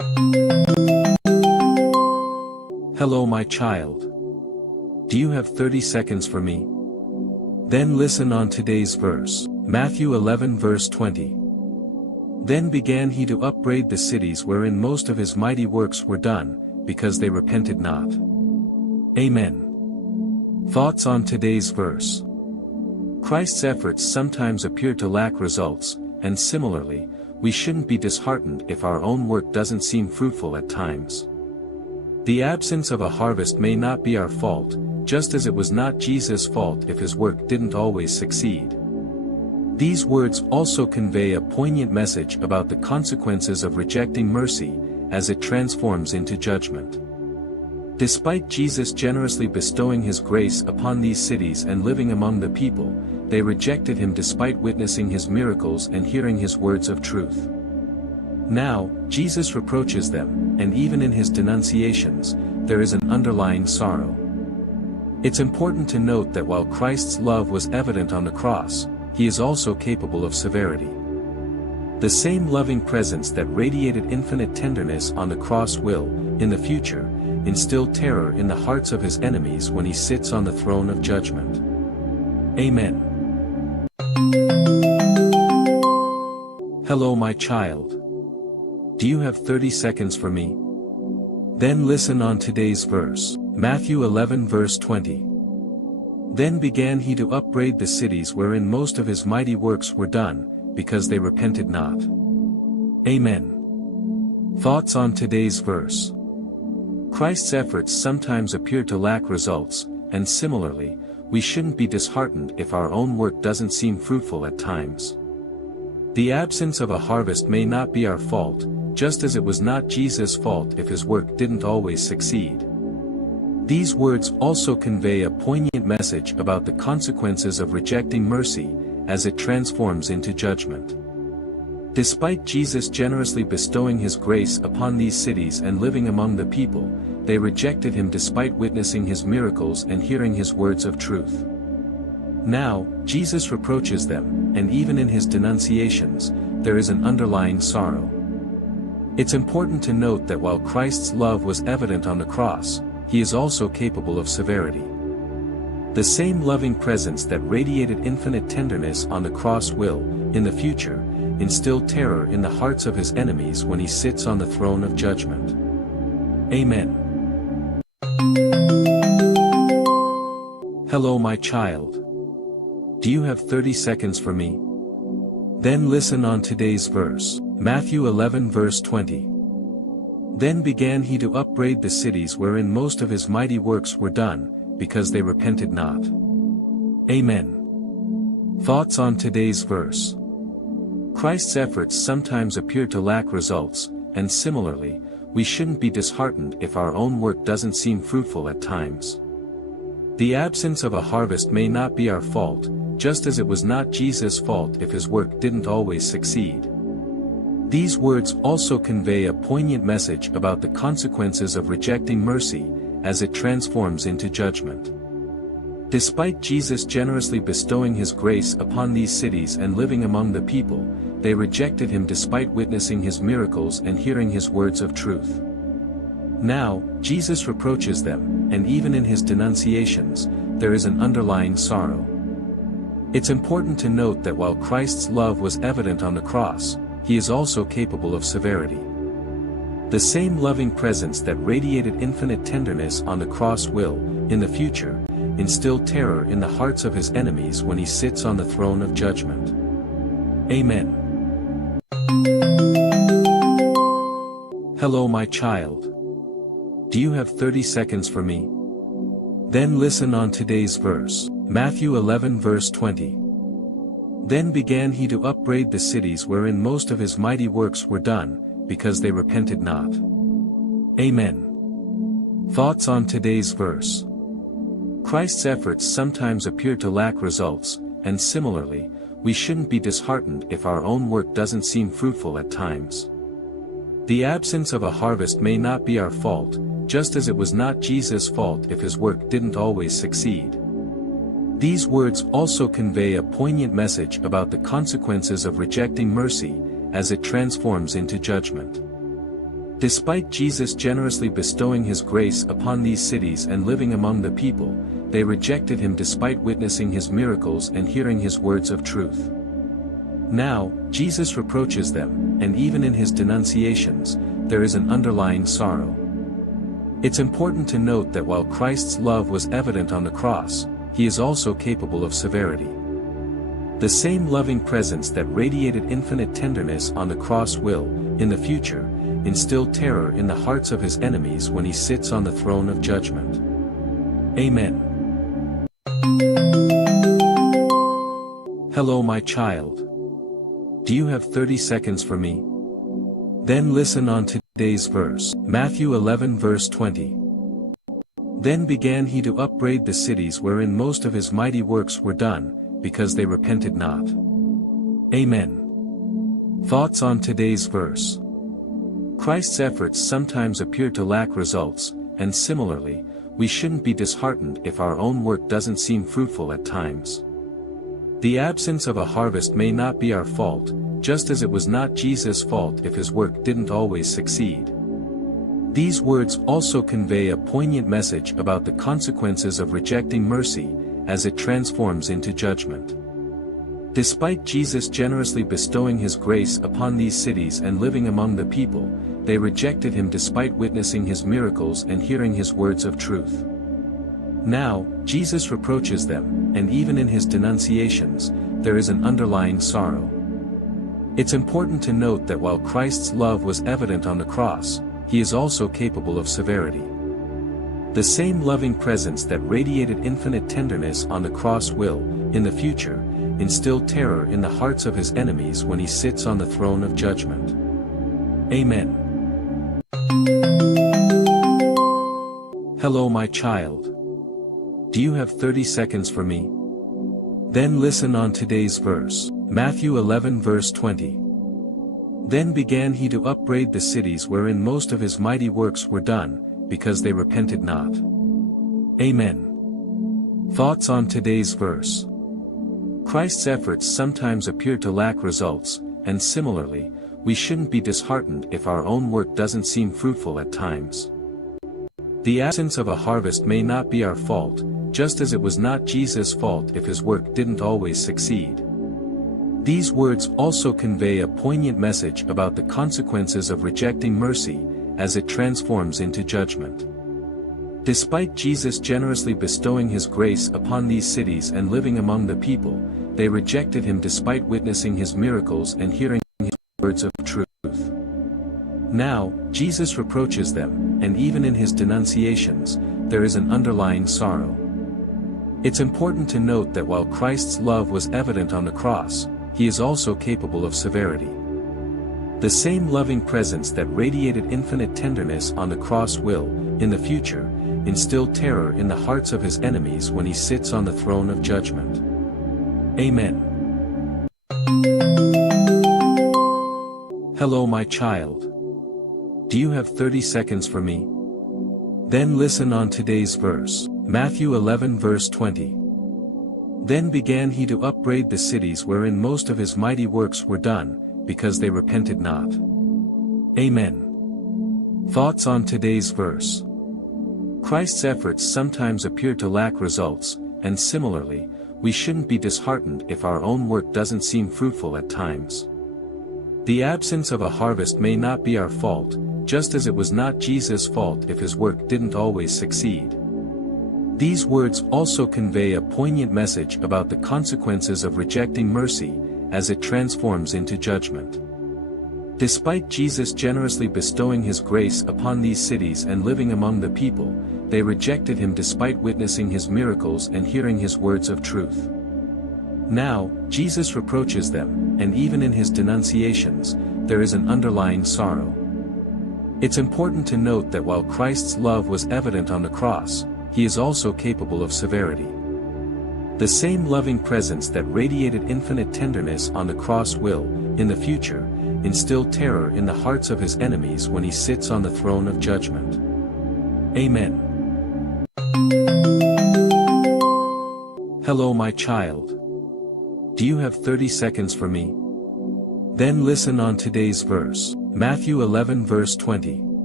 Hello my child. Do you have 30 seconds for me? Then listen on today's verse, Matthew 11 verse 20. Then began he to upbraid the cities wherein most of his mighty works were done, because they repented not. Amen. Thoughts on today's verse. Christ's efforts sometimes appear to lack results, and similarly, we shouldn't be disheartened if our own work doesn't seem fruitful at times. The absence of a harvest may not be our fault, just as it was not Jesus' fault if his work didn't always succeed. These words also convey a poignant message about the consequences of rejecting mercy, as it transforms into judgment. Despite Jesus generously bestowing his grace upon these cities and living among the people, they rejected him despite witnessing his miracles and hearing his words of truth. Now, Jesus reproaches them, and even in his denunciations, there is an underlying sorrow. It's important to note that while Christ's love was evident on the cross, he is also capable of severity. The same loving presence that radiated infinite tenderness on the cross will, in the future, instill terror in the hearts of his enemies when he sits on the throne of judgment. Amen. Hello my child. Do you have 30 seconds for me? Then listen on today's verse, Matthew 11 verse 20. Then began he to upbraid the cities wherein most of his mighty works were done, because they repented not. Amen. Thoughts on today's verse. Christ's efforts sometimes appear to lack results, and similarly, we shouldn't be disheartened if our own work doesn't seem fruitful at times. The absence of a harvest may not be our fault, just as it was not Jesus' fault if his work didn't always succeed. These words also convey a poignant message about the consequences of rejecting mercy, as it transforms into judgment. Despite Jesus generously bestowing his grace upon these cities and living among the people, they rejected him despite witnessing his miracles and hearing his words of truth. Now, Jesus reproaches them, and even in his denunciations, there is an underlying sorrow. It's important to note that while Christ's love was evident on the cross, he is also capable of severity. The same loving presence that radiated infinite tenderness on the cross will, in the future, instill terror in the hearts of his enemies when he sits on the throne of judgment. Amen. Hello my child. Do you have 30 seconds for me? Then listen on today's verse, Matthew 11 verse 20. Then began he to upbraid the cities wherein most of his mighty works were done, because they repented not. Amen. Thoughts on today's verse. Christ's efforts sometimes appear to lack results, and similarly, we shouldn't be disheartened if our own work doesn't seem fruitful at times. The absence of a harvest may not be our fault, just as it was not Jesus' fault if his work didn't always succeed. These words also convey a poignant message about the consequences of rejecting mercy, as it transforms into judgment. Despite Jesus generously bestowing his grace upon these cities and living among the people, they rejected him despite witnessing his miracles and hearing his words of truth. Now, Jesus reproaches them, and even in his denunciations, there is an underlying sorrow. It's important to note that while Christ's love was evident on the cross, he is also capable of severity. The same loving presence that radiated infinite tenderness on the cross will, in the future, instill terror in the hearts of his enemies when he sits on the throne of judgment. Amen. Hello my child. Do you have 30 seconds for me? Then listen on today's verse, Matthew 11 verse 20. Then began he to upbraid the cities wherein most of his mighty works were done, because they repented not. Amen. Thoughts on today's verse. Christ's efforts sometimes appear to lack results, and similarly, we shouldn't be disheartened if our own work doesn't seem fruitful at times. The absence of a harvest may not be our fault, just as it was not Jesus' fault if his work didn't always succeed. These words also convey a poignant message about the consequences of rejecting mercy, as it transforms into judgment. Despite Jesus generously bestowing his grace upon these cities and living among the people, they rejected him despite witnessing his miracles and hearing his words of truth. Now, Jesus reproaches them, and even in his denunciations, there is an underlying sorrow. It's important to note that while Christ's love was evident on the cross, he is also capable of severity. The same loving presence that radiated infinite tenderness on the cross will, in the future, instill terror in the hearts of his enemies when he sits on the throne of judgment. Amen. Hello my child. Do you have 30 seconds for me? Then listen on to today's verse, Matthew 11 verse 20. Then began he to upbraid the cities wherein most of his mighty works were done, because they repented not. Amen. Thoughts on today's verse. Christ's efforts sometimes appear to lack results, and similarly, we shouldn't be disheartened if our own work doesn't seem fruitful at times. The absence of a harvest may not be our fault, just as it was not Jesus' fault if his work didn't always succeed. These words also convey a poignant message about the consequences of rejecting mercy, as it transforms into judgment. Despite Jesus generously bestowing his grace upon these cities and living among the people, they rejected him despite witnessing his miracles and hearing his words of truth. Now, Jesus reproaches them, and even in his denunciations, there is an underlying sorrow. It's important to note that while Christ's love was evident on the cross, he is also capable of severity. The same loving presence that radiated infinite tenderness on the cross will, in the future, instill terror in the hearts of his enemies when he sits on the throne of judgment. Amen. Hello my child. Do you have 30 seconds for me? Then listen on today's verse, Matthew 11 verse 20. Then began he to upbraid the cities wherein most of his mighty works were done, because they repented not. Amen. Thoughts on today's verse. Christ's efforts sometimes appear to lack results, and similarly, we shouldn't be disheartened if our own work doesn't seem fruitful at times. The absence of a harvest may not be our fault, just as it was not Jesus' fault if his work didn't always succeed. These words also convey a poignant message about the consequences of rejecting mercy, as it transforms into judgment. Despite Jesus generously bestowing his grace upon these cities and living among the people, they rejected him despite witnessing his miracles and hearing his words of truth. Now, Jesus reproaches them, and even in his denunciations, there is an underlying sorrow. It's important to note that while Christ's love was evident on the cross, he is also capable of severity. The same loving presence that radiated infinite tenderness on the cross will, in the future, instill terror in the hearts of his enemies when he sits on the throne of judgment. Amen. Hello my child. Do you have 30 seconds for me? Then listen on today's verse, Matthew 11 verse 20. Then began he to upbraid the cities wherein most of his mighty works were done, because they repented not. Amen. Thoughts on today's verse. Christ's efforts sometimes appear to lack results, and similarly, we shouldn't be disheartened if our own work doesn't seem fruitful at times. The absence of a harvest may not be our fault, just as it was not Jesus' fault if his work didn't always succeed. These words also convey a poignant message about the consequences of rejecting mercy, as it transforms into judgment. Despite Jesus generously bestowing his grace upon these cities and living among the people, they rejected him despite witnessing his miracles and hearing his words of truth. Now, Jesus reproaches them, and even in his denunciations, there is an underlying sorrow. It's important to note that while Christ's love was evident on the cross, he is also capable of severity. The same loving presence that radiated infinite tenderness on the cross will, in the future, instill terror in the hearts of his enemies when he sits on the throne of judgment. Amen. Hello my child. Do you have 30 seconds for me? Then listen on today's verse, Matthew 11 verse 20.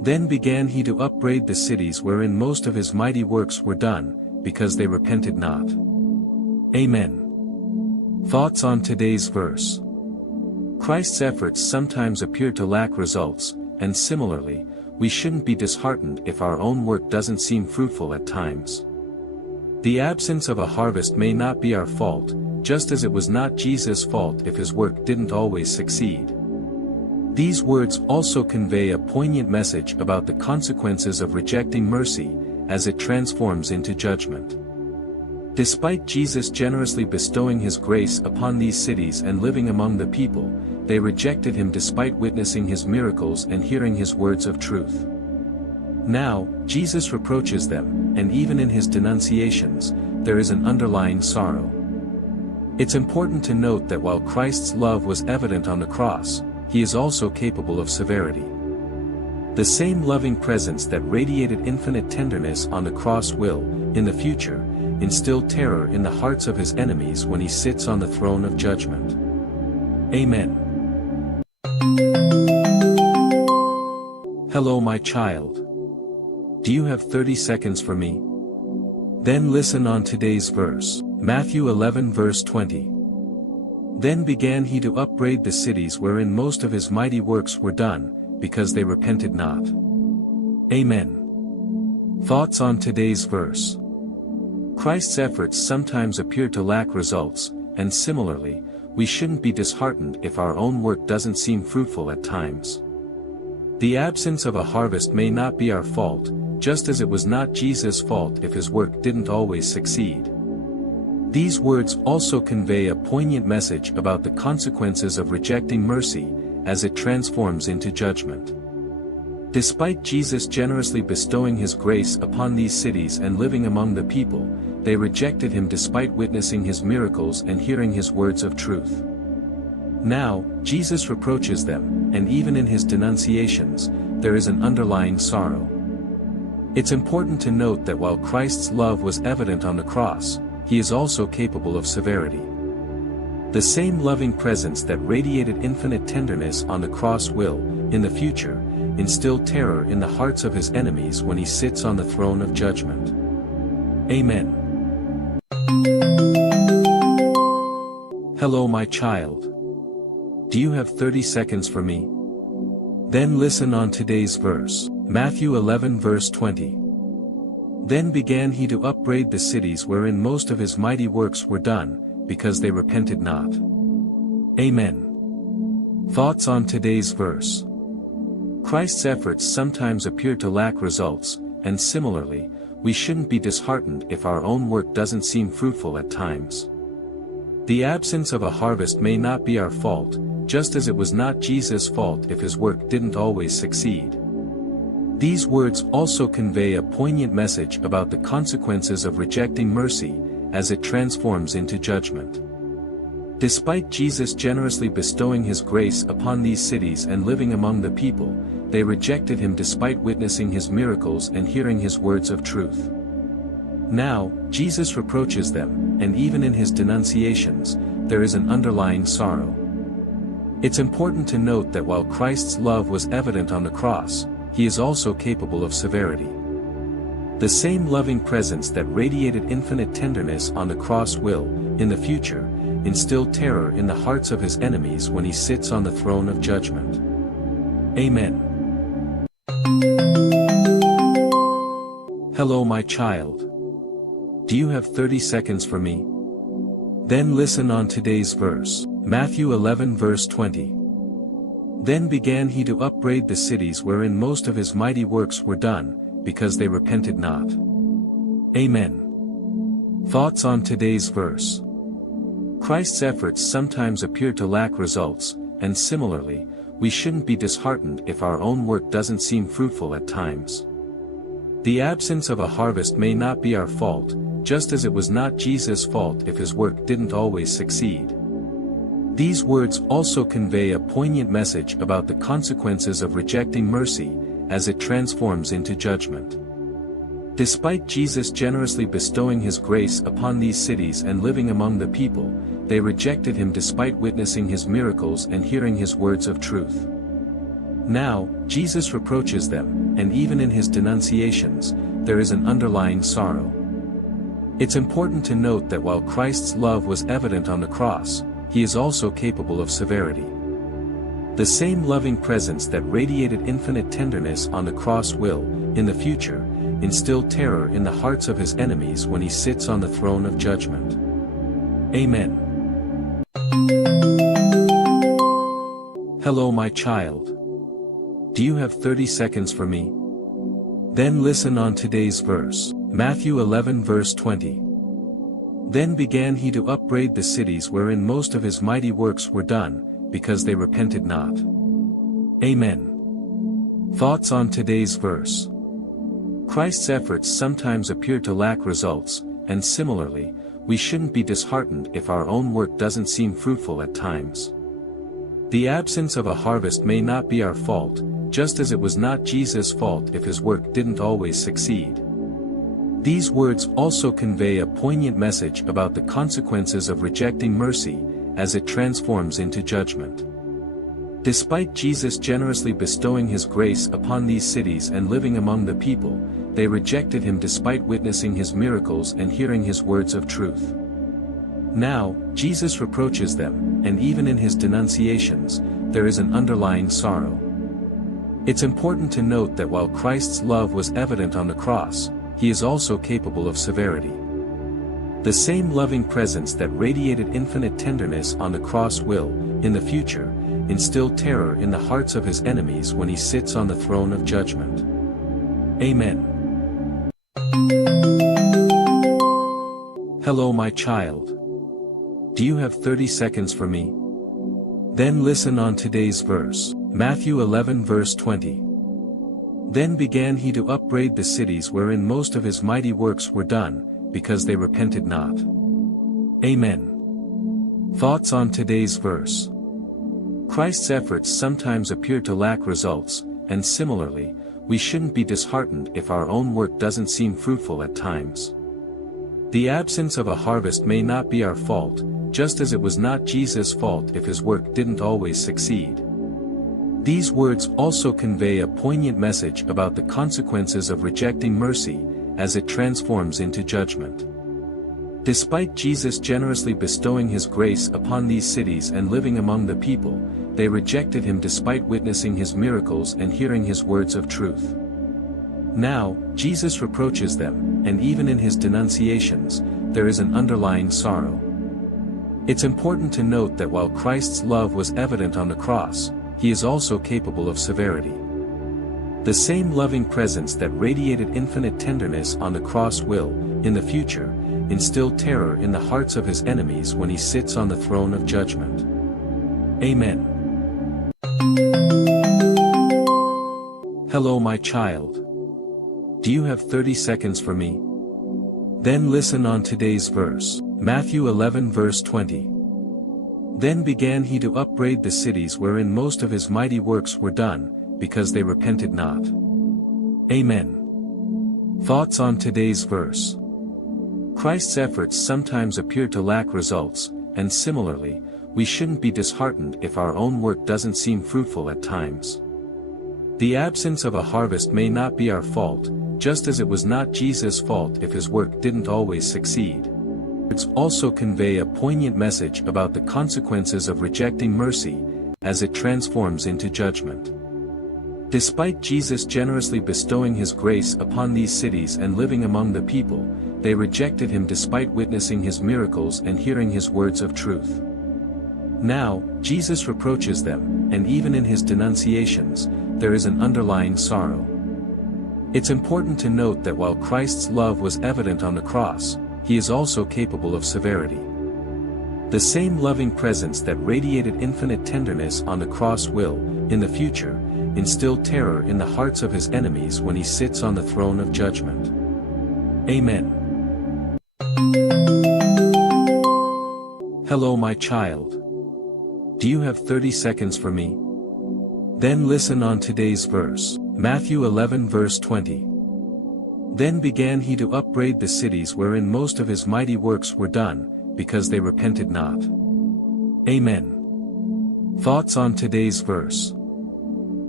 Then began he to upbraid the cities wherein most of his mighty works were done, because they repented not. Amen. Thoughts on today's verse. Christ's efforts sometimes appear to lack results, and similarly, we shouldn't be disheartened if our own work doesn't seem fruitful at times. The absence of a harvest may not be our fault, just as it was not Jesus' fault if his work didn't always succeed. These words also convey a poignant message about the consequences of rejecting mercy, as it transforms into judgment. Despite Jesus generously bestowing his grace upon these cities and living among the people, they rejected him despite witnessing his miracles and hearing his words of truth. Now, Jesus reproaches them, and even in his denunciations, there is an underlying sorrow. It's important to note that while Christ's love was evident on the cross, he is also capable of severity. The same loving presence that radiated infinite tenderness on the cross will, in the future, instill terror in the hearts of his enemies when he sits on the throne of judgment. Amen. Hello my child. Do you have 30 seconds for me? Then listen on today's verse, Matthew 11 verse 20. Then began he to upbraid the cities wherein most of his mighty works were done, because they repented not. Amen. Thoughts on today's verse. Christ's efforts sometimes appear to lack results, and similarly, we shouldn't be disheartened if our own work doesn't seem fruitful at times. The absence of a harvest may not be our fault, just as it was not Jesus' fault if his work didn't always succeed. These words also convey a poignant message about the consequences of rejecting mercy, as it transforms into judgment. Despite Jesus generously bestowing his grace upon these cities and living among the people, they rejected him despite witnessing his miracles and hearing his words of truth. Now, Jesus reproaches them, and even in his denunciations, there is an underlying sorrow. It's important to note that while Christ's love was evident on the cross, he is also capable of severity. The same loving presence that radiated infinite tenderness on the cross will, in the future, instill terror in the hearts of his enemies when he sits on the throne of judgment. Amen. Hello my child. Do you have 30 seconds for me? Then listen on today's verse, Matthew 11 verse 20. Then began he to upbraid the cities wherein most of his mighty works were done, because they repented not. Amen. Thoughts on today's verse. Christ's efforts sometimes appear to lack results, and similarly, we shouldn't be disheartened if our own work doesn't seem fruitful at times. The absence of a harvest may not be our fault, just as it was not Jesus' fault if his work didn't always succeed. These words also convey a poignant message about the consequences of rejecting mercy, as it transforms into judgment. Despite Jesus generously bestowing his grace upon these cities and living among the people, they rejected him despite witnessing his miracles and hearing his words of truth. Now, Jesus reproaches them, and even in his denunciations, there is an underlying sorrow. It's important to note that while Christ's love was evident on the cross, he is also capable of severity. The same loving presence that radiated infinite tenderness on the cross will, in the future, instill terror in the hearts of his enemies when he sits on the throne of judgment. Amen. Hello my child. Do you have 30 seconds for me? Then listen on today's verse, Matthew 11 verse 20. Then began he to upbraid the cities wherein most of his mighty works were done, because they repented not. Amen. Thoughts on today's verse. Christ's efforts sometimes appear to lack results, and similarly, we shouldn't be disheartened if our own work doesn't seem fruitful at times. The absence of a harvest may not be our fault, just as it was not Jesus' fault if his work didn't always succeed. These words also convey a poignant message about the consequences of rejecting mercy, as it transforms into judgment. Despite Jesus generously bestowing his grace upon these cities and living among the people, they rejected him despite witnessing his miracles and hearing his words of truth. Now, Jesus reproaches them, and even in his denunciations, there is an underlying sorrow. It's important to note that while Christ's love was evident on the cross, he is also capable of severity. The same loving presence that radiated infinite tenderness on the cross will, in the future, instill terror in the hearts of his enemies when he sits on the throne of judgment. Amen. Hello my child. Do you have 30 seconds for me? Then listen on today's verse, Matthew 11 verse 20. Then began he to upbraid the cities wherein most of his mighty works were done, because they repented not. Amen. Thoughts on today's verse. Christ's efforts sometimes appear to lack results, and similarly, we shouldn't be disheartened if our own work doesn't seem fruitful at times. The absence of a harvest may not be our fault, just as it was not Jesus' fault if his work didn't always succeed. These words also convey a poignant message about the consequences of rejecting mercy, as it transforms into judgment. Despite Jesus generously bestowing his grace upon these cities and living among the people, they rejected him despite witnessing his miracles and hearing his words of truth. Now, Jesus reproaches them, and even in his denunciations, there is an underlying sorrow. It's important to note that while Christ's love was evident on the cross, he is also capable of severity. The same loving presence that radiated infinite tenderness on the cross will, in the future, instill terror in the hearts of his enemies when he sits on the throne of judgment. Amen. Hello my child. Do you have 30 seconds for me? Then listen on today's verse, Matthew 11 verse 20. Then began he to upbraid the cities wherein most of his mighty works were done, because they repented not. Amen. Thoughts on today's verse. Christ's efforts sometimes appear to lack results, and similarly, we shouldn't be disheartened if our own work doesn't seem fruitful at times. The absence of a harvest may not be our fault, just as it was not Jesus' fault if his work didn't always succeed. These words also convey a poignant message about the consequences of rejecting mercy, as it transforms into judgment. Despite Jesus generously bestowing his grace upon these cities and living among the people, they rejected him despite witnessing his miracles and hearing his words of truth. Now, Jesus reproaches them, and even in his denunciations, there is an underlying sorrow. It's important to note that while Christ's love was evident on the cross, he is also capable of severity. The same loving presence that radiated infinite tenderness on the cross will, in the future, instill terror in the hearts of his enemies when he sits on the throne of judgment. Amen. Hello my child. Do you have 30 seconds for me? Then listen on today's verse, Matthew 11 verse 20. Then began he to upbraid the cities wherein most of his mighty works were done, because they repented not. Amen. Thoughts on today's verse. Christ's efforts sometimes appear to lack results, and similarly, we shouldn't be disheartened if our own work doesn't seem fruitful at times. The absence of a harvest may not be our fault, just as it was not Jesus' fault if his work didn't always succeed. Words also convey a poignant message about the consequences of rejecting mercy, as it transforms into judgment. Despite Jesus generously bestowing his grace upon these cities and living among the people, they rejected him despite witnessing his miracles and hearing his words of truth. Now, Jesus reproaches them, and even in his denunciations, there is an underlying sorrow. It's important to note that while Christ's love was evident on the cross, he is also capable of severity. The same loving presence that radiated infinite tenderness on the cross will, in the future, instill terror in the hearts of his enemies when he sits on the throne of judgment. Amen. Hello my child. Do you have 30 seconds for me? Then listen on today's verse, Matthew 11 verse 20. Then began he to upbraid the cities wherein most of his mighty works were done, because they repented not. Amen. Thoughts on today's verse.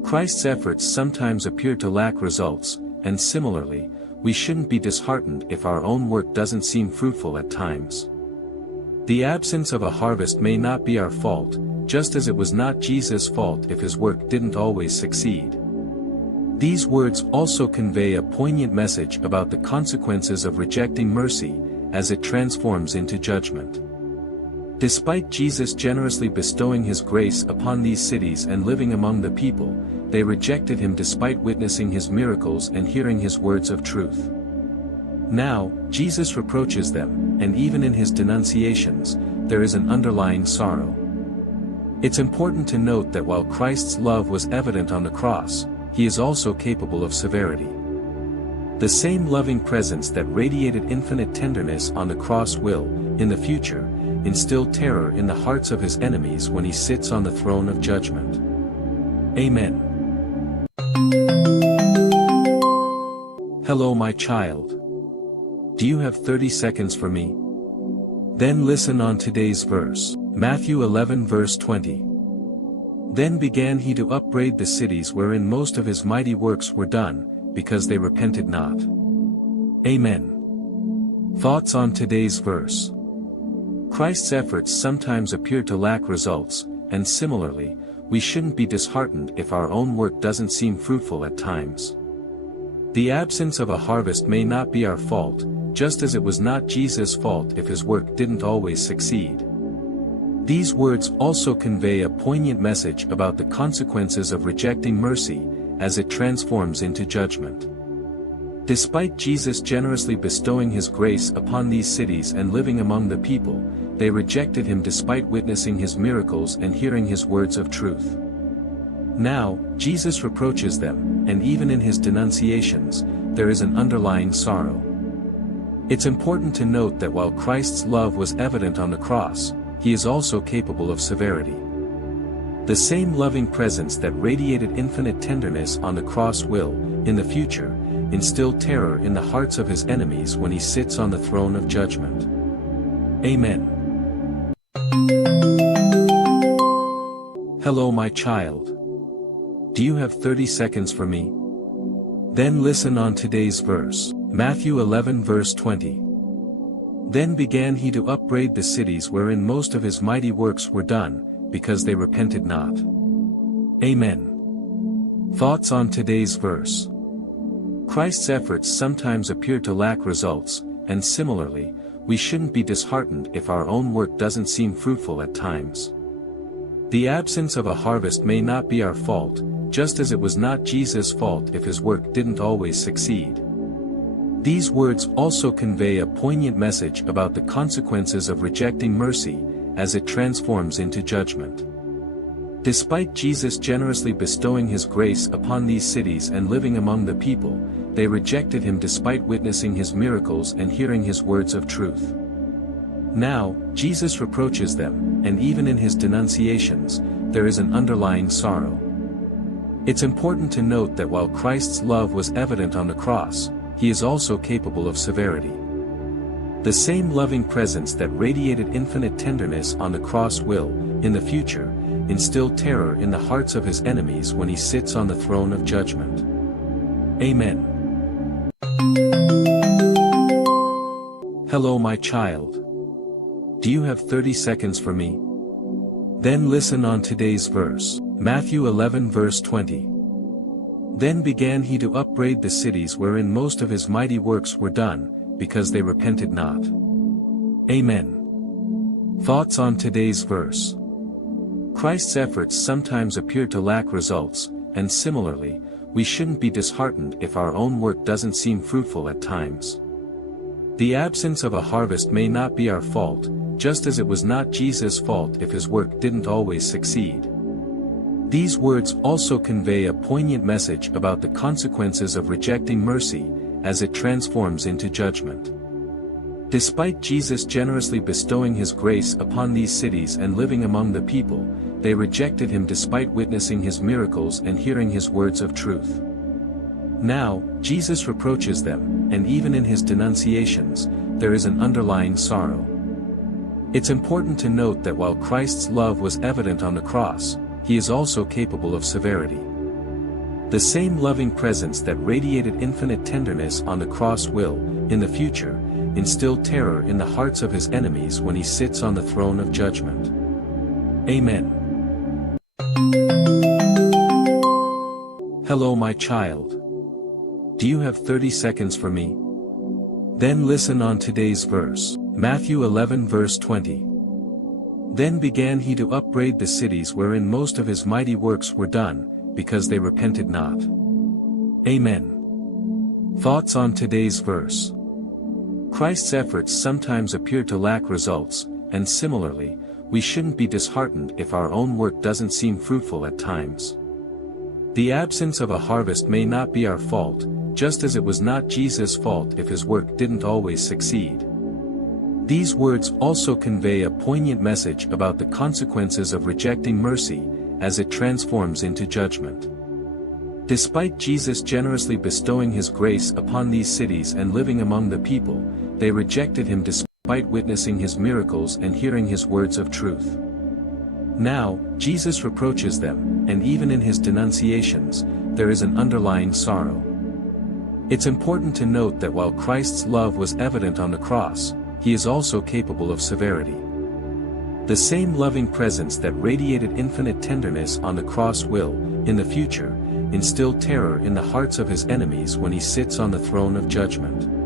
Christ's efforts sometimes appear to lack results, and similarly, we shouldn't be disheartened if our own work doesn't seem fruitful at times. The absence of a harvest may not be our fault, just as it was not Jesus' fault if his work didn't always succeed. These words also convey a poignant message about the consequences of rejecting mercy, as it transforms into judgment. Despite Jesus generously bestowing his grace upon these cities and living among the people, they rejected him despite witnessing his miracles and hearing his words of truth. Now, Jesus reproaches them, and even in his denunciations, there is an underlying sorrow. It's important to note that while Christ's love was evident on the cross, he is also capable of severity. The same loving presence that radiated infinite tenderness on the cross will, in the future, instill terror in the hearts of his enemies when he sits on the throne of judgment. Amen. Hello, my child. Do you have 30 seconds for me? Then listen on today's verse, Matthew 11 verse 20. Then began he to upbraid the cities wherein most of his mighty works were done, because they repented not. Amen. Thoughts on today's verse. Christ's efforts sometimes appear to lack results, and similarly, we shouldn't be disheartened if our own work doesn't seem fruitful at times. The absence of a harvest may not be our fault, just as it was not Jesus' fault if his work didn't always succeed. These words also convey a poignant message about the consequences of rejecting mercy, as it transforms into judgment. Despite Jesus generously bestowing his grace upon these cities and living among the people, they rejected him despite witnessing his miracles and hearing his words of truth. Now, Jesus reproaches them, and even in his denunciations, there is an underlying sorrow. It's important to note that while Christ's love was evident on the cross, he is also capable of severity. The same loving presence that radiated infinite tenderness on the cross will, in the future, instill terror in the hearts of his enemies when he sits on the throne of judgment. Amen. Hello, my child. Do you have 30 seconds for me? Then listen on today's verse, Matthew 11 verse 20. Then began he to upbraid the cities wherein most of his mighty works were done, because they repented not. Amen. Thoughts on today's verse. Christ's efforts sometimes appear to lack results, and similarly, we shouldn't be disheartened if our own work doesn't seem fruitful at times. The absence of a harvest may not be our fault, just as it was not Jesus' fault if his work didn't always succeed. These words also convey a poignant message about the consequences of rejecting mercy, as it transforms into judgment. Despite Jesus generously bestowing his grace upon these cities and living among the people, they rejected him despite witnessing his miracles and hearing his words of truth. Now, Jesus reproaches them, and even in his denunciations, there is an underlying sorrow. It's important to note that while Christ's love was evident on the cross, he is also capable of severity. The same loving presence that radiated infinite tenderness on the cross will, in the future, instill terror in the hearts of his enemies when he sits on the throne of judgment. Amen. Hello, my child. Do you have 30 seconds for me? Then listen on today's verse, Matthew 11 verse 20. Then began he to upbraid the cities wherein most of his mighty works were done, because they repented not. Amen. Thoughts on today's verse. Christ's efforts sometimes appear to lack results, and similarly, we shouldn't be disheartened if our own work doesn't seem fruitful at times. The absence of a harvest may not be our fault, just as it was not Jesus' fault if his work didn't always succeed. These words also convey a poignant message about the consequences of rejecting mercy, as it transforms into judgment. Despite Jesus generously bestowing his grace upon these cities and living among the people, they rejected him despite witnessing his miracles and hearing his words of truth. Now, Jesus reproaches them, and even in his denunciations, there is an underlying sorrow. It's important to note that while Christ's love was evident on the cross, he is also capable of severity. The same loving presence that radiated infinite tenderness on the cross will, in the future, instill terror in the hearts of his enemies when he sits on the throne of judgment. Amen. Hello my child. Do you have 30 seconds for me? Then listen on today's verse, Matthew 11 verse 20. Then began he to upbraid the cities wherein most of his mighty works were done, because they repented not. Amen. Thoughts on today's verse. Christ's efforts sometimes appear to lack results, and similarly, we shouldn't be disheartened if our own work doesn't seem fruitful at times. The absence of a harvest may not be our fault, just as it was not Jesus' fault if his work didn't always succeed. These words also convey a poignant message about the consequences of rejecting mercy, as it transforms into judgment. Despite Jesus generously bestowing his grace upon these cities and living among the people, they rejected him despite witnessing his miracles and hearing his words of truth. Now, Jesus reproaches them, and even in his denunciations, there is an underlying sorrow. It's important to note that while Christ's love was evident on the cross, he is also capable of severity. The same loving presence that radiated infinite tenderness on the cross will, in the future, instill terror in the hearts of his enemies when he sits on the throne of judgment.